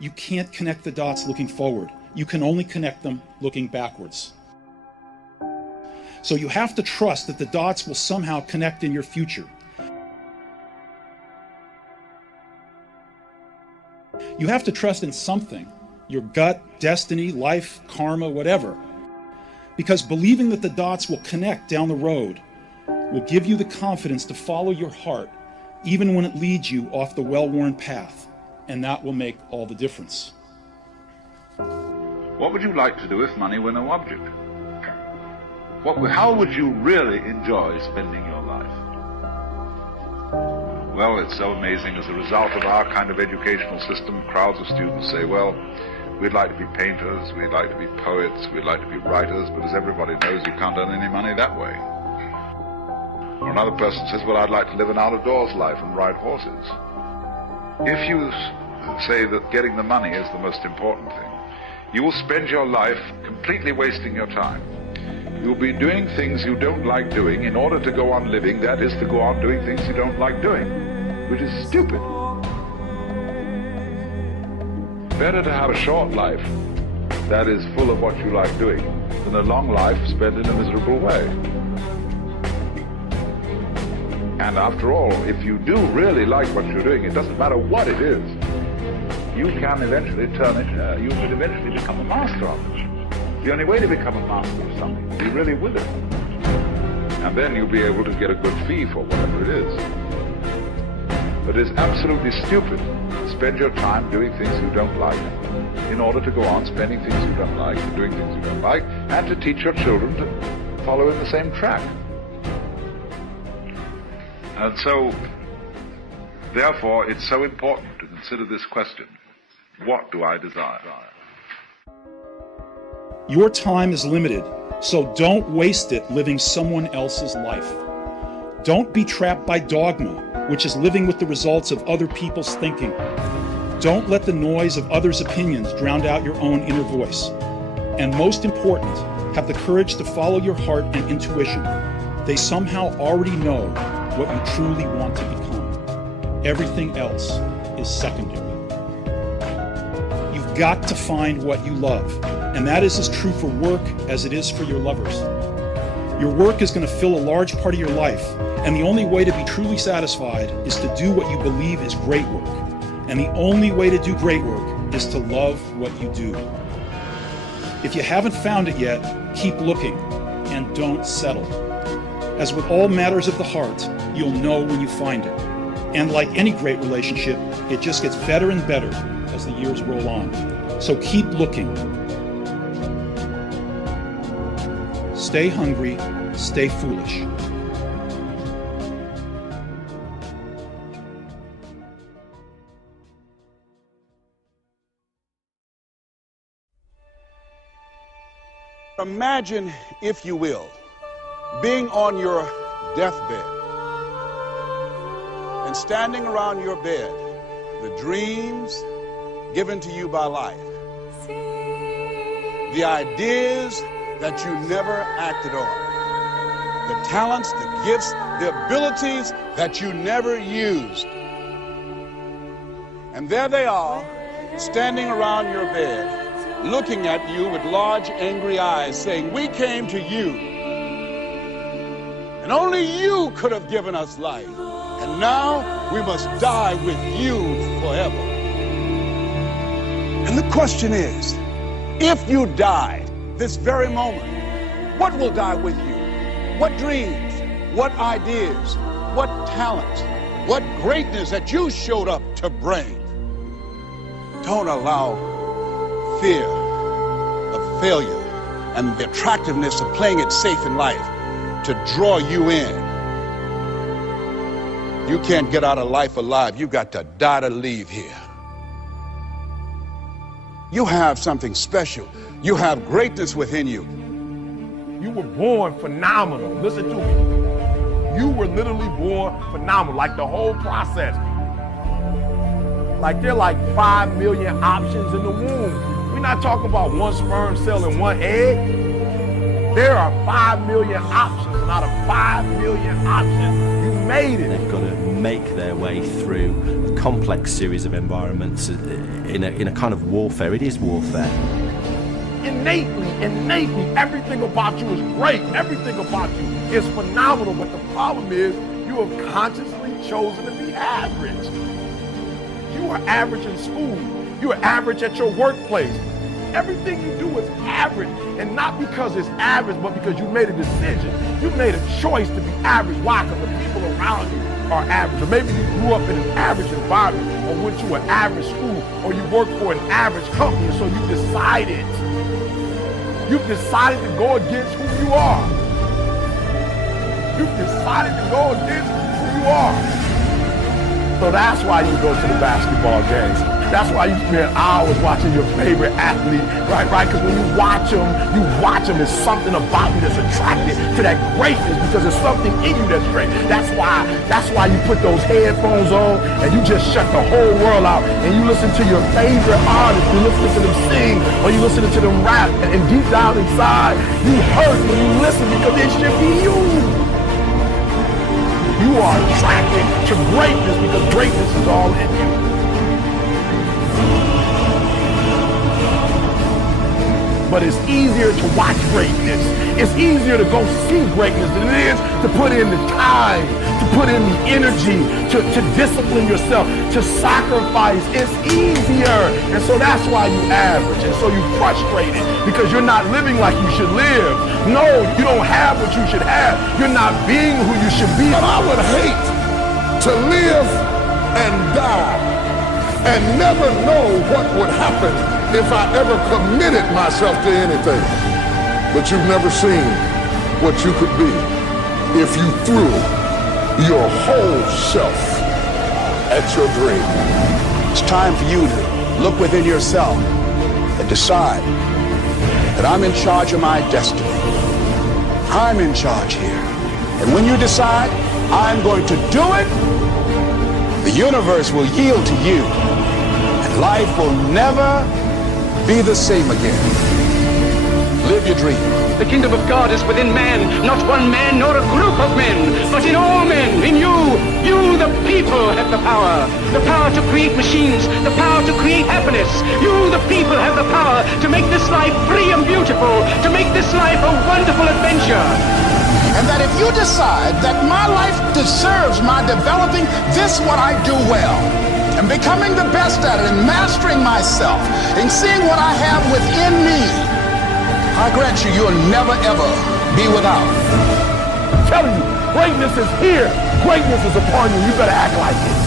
You can't connect the dots looking forward. You can only connect them looking backwards. So you have to trust that the dots will somehow connect in your future. You have to trust in something, your gut, destiny, life, karma, whatever. Because believing that the dots will connect down the road will give you the confidence to follow your heart, even when it leads you off the well-worn path. And that will make all the difference. What would you like to do if money were no object? How would you really enjoy spending your life? Well, it's so amazing. As a result of our kind of educational system, crowds of students say, well, we'd like to be painters, we'd like to be poets, we'd like to be writers, but as everybody knows, you can't earn any money that way. Or another person says, well, I'd like to live an out-of-doors life and ride horses. If you say that getting the money is the most important thing, you will spend your life completely wasting your time. You'll be doing things you don't like doing in order to go on living, that is, to go on doing things you don't like doing, which is stupid. Better to have a short life that is full of what you like doing than a long life spent in a miserable way. And after all, if you do really like what you're doing, it doesn't matter what it is, you can eventually turn it, you could eventually become a master of it. The only way to become a master of something is to be really with it. And then you'll be able to get a good fee for whatever it is. But it's absolutely stupid to spend your time doing things you don't like in order to go on spending things you don't like, and doing things you don't like, and to teach your children to follow in the same track. And so, therefore, it's so important to consider this question: what do I desire? Your time is limited, so don't waste it living someone else's life. Don't be trapped by dogma, which is living with the results of other people's thinking. Don't let the noise of others' opinions drown out your own inner voice. And most important, have the courage to follow your heart and intuition. They somehow already know what you truly want to become. Everything else is secondary. You've got to find what you love, and that is as true for work as it is for your lovers. Your work is going to fill a large part of your life, and the only way to be truly satisfied is to do what you believe is great work. And the only way to do great work is to love what you do. If you haven't found it yet, keep looking and don't settle. As with all matters of the heart, you'll know when you find it. And like any great relationship, it just gets better and better as the years roll on. So keep looking. Stay hungry, stay foolish. Imagine, if you will, being on your deathbed and standing around your bed, the dreams given to you by life, the ideas that you never acted on, the talents, the gifts, the abilities that you never used. And there they are, standing around your bed, looking at you with large, angry eyes, saying, "We came to you, and only you could have given us life, and now we must die with you forever." And the question is, if you died this very moment, what will die with you? What dreams, what ideas, what talents, what greatness that you showed up to bring? Don't allow fear of failure and the attractiveness of playing it safe in life to draw you in. You can't get out of life alive. You got to die to leave here. You have something special. You have greatness within you. You were born phenomenal. Listen to me. You were literally born phenomenal, like the whole process. Like there are like 5 million options in the womb. We're not talking about one sperm cell and one egg. There are 5 million options. option out of 5 million options. You made it. They've got to make their way through a complex series of environments in a kind of warfare. It is warfare. Innately, everything about you is great. Everything about you is phenomenal. But the problem is you have consciously chosen to be average. You are average in school. You are average at your workplace. Everything you do is average. And not because it's average, but because you made a decision. You made a choice to be average. Why? Because the people around you are average. Or maybe you grew up in an average environment, or went to an average school, or you work for an average company, so you decided. You've decided to go against who you are. You've decided to go against who you are. So that's why you go to the basketball games. That's why you spend hours watching your favorite athlete, right? Because when you watch them, there's something about you that's attracted to that greatness, because there's something in you that's great. That's why you put those headphones on and you just shut the whole world out and you listen to your favorite artist, you listen to them sing, or you listen to them rap, and deep down inside, you hurt when you listen because it should be you. You are attracted to greatness because greatness is all in you. But it's easier to watch greatness. It's easier to go see greatness than it is to put in the time, to put in the energy, to discipline yourself, to sacrifice. It's easier. And so that's why you average. And so you're frustrated because you're not living like you should live. No, you don't have what you should have. You're not being who you should be. But I would hate to live and die and never know what would happen if I ever committed myself to anything. But you've never seen what you could be if you threw your whole self at your dream. It's time for you to look within yourself and decide that I'm in charge of my destiny. I'm in charge here. And when you decide I'm going to do it, the universe will yield to you, and life will never be the same again. Live your dream. The kingdom of God is within man, not one man nor a group of men, but in all men, in you. You, the people, have the power to create machines, the power to create happiness. You, the people, have the power to make this life free and beautiful, to make this life a wonderful adventure. And that if you decide that my life deserves my developing this what I do well, and becoming the best at it, and mastering myself, and seeing what I have within me, I grant you, you'll never ever be without. I'm telling you, greatness is here. Greatness is upon you. You better act like it.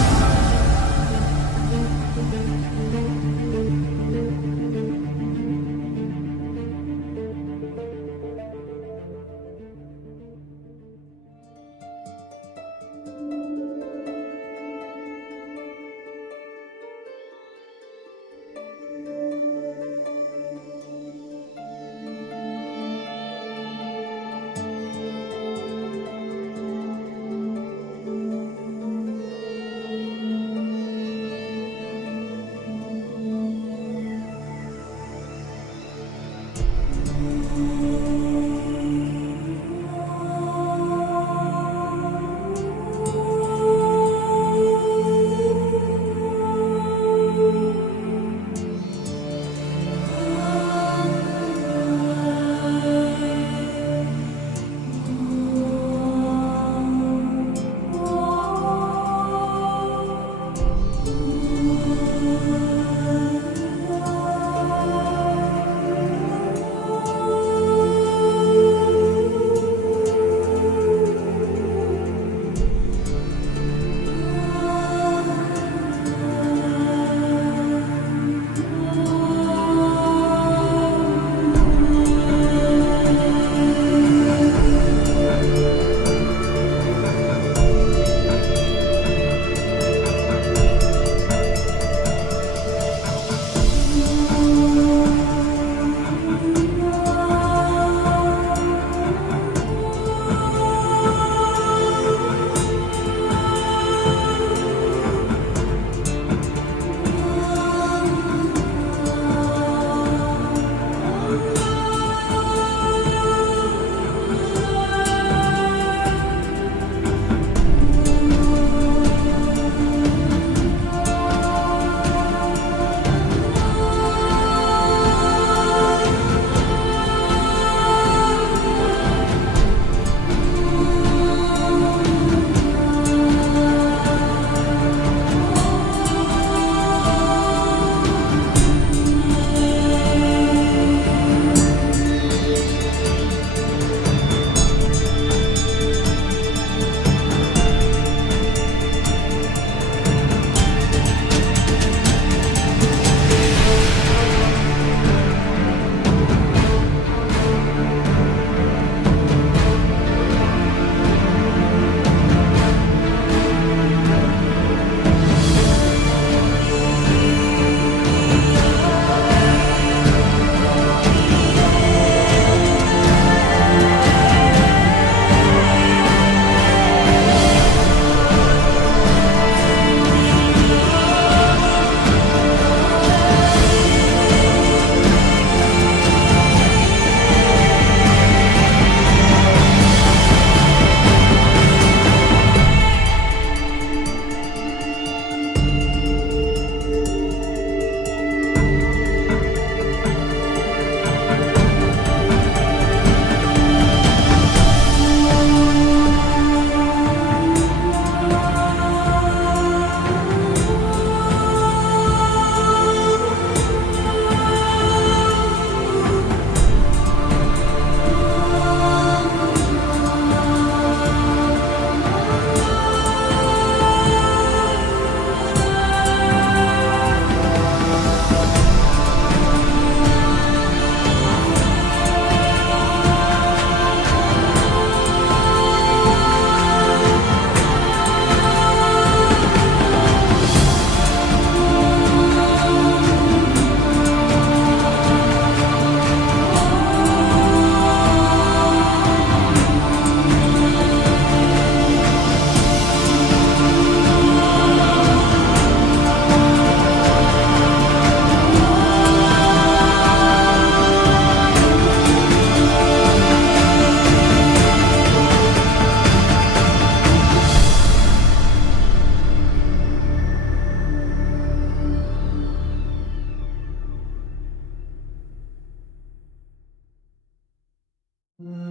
you.